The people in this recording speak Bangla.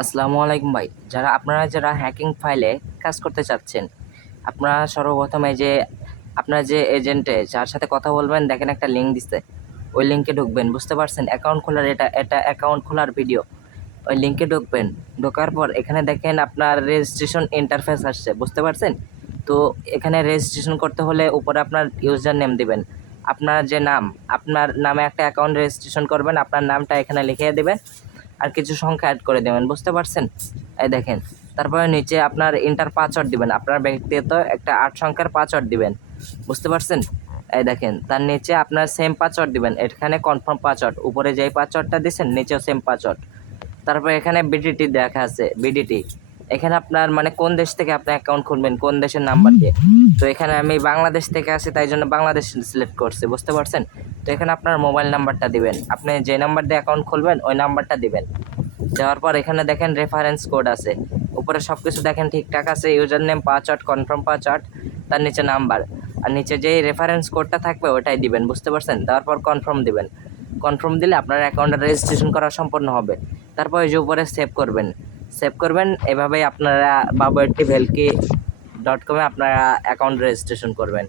আসসালামু আলাইকুম ভাই। আপনারা যারা হ্যাকিং ফাইলে কাজ করতে চাচ্ছেন, আপনারা সর্বপ্রথম এই যে আপনার যে এজেন্টে যার সাথে কথা বলবেন দেখেন একটা লিঙ্ক দিছে। ওই লিঙ্কে ঢুকবেন, বুঝতে পারছেন? অ্যাকাউন্ট খোলার এটা অ্যাকাউন্ট খোলার ভিডিও। ওই লিঙ্কে ঢুকবেন। ঢোকার পর এখানে দেখেন আপনার রেজিস্ট্রেশন ইন্টারফেস আসছে, বুঝতে পারছেন? তো এখানে রেজিস্ট্রেশন করতে হলে উপরে আপনার ইউজার নেম দিবেন। আপনার যে নাম, আপনার নামে একটা অ্যাকাউন্ট রেজিস্ট্রেশন করবেন, আপনার নামটা এখানে লিখিয়ে দেবেন আর কিছু সংখ্যা অ্যাড করে দেবেন, বুঝতে পারছেন? এই দেখেন, তারপরে নিচে আপনার ইন্টার পাসওয়ার্ড দিবেন, আপনার ব্যক্তিগত একটা 8 সংখ্যার পাসওয়ার্ড দিবেন, বুঝতে পারছেন? এই দেখেন, তার নিচে আপনার সেম পাসওয়ার্ড দিবেন, এখানে কনফার্ম পাসওয়ার্ড, উপরে যেই পাসওয়ার্ডটা দিচ্ছেন নিচেও সেম পাসওয়ার্ড। তারপর এখানে বিডিটি দেখা আছে, বিডিটি। এখানে আপনার মানে কোন দেশ থেকে আপনি অ্যাকাউন্ট খুলবেন, কোন দেশের নাম্বার দিয়ে। তো এখানে আমি বাংলাদেশ থেকে আছি, তাই জন্য বাংলাদেশ সিলেক্ট করছি, বুঝতে পারছেন? তো এখানে আপনার মোবাইল নাম্বারটা দিবেন, আপনি যে নাম্বার দিয়ে অ্যাকাউন্ট খুলবেন ওই নাম্বারটা দিবেন। দেওয়ার পর এখানে দেখেন রেফারেন্স কোড আছে, উপরে সব কিছু দেখেন ঠিকঠাক আছে, user name, password, confirm password, তার নিচে নাম্বার, আর নিচে যেই রেফারেন্স কোডটা থাকবে ওটাই দিবেন, বুঝতে পারছেন? দেওয়ার পর কনফার্ম দিবেন। কনফার্ম দিলে আপনার অ্যাকাউন্টটা রেজিস্ট্রেশন করা সম্পন্ন হবে। তারপর এই যে উপরে সেভ করবেন, সেভ করবেন। এভাবেই আপনারা বাবুয়েট্টি ভেলকি .com আপনারা অ্যাকাউন্ট রেজিস্ট্রেশন করবেন।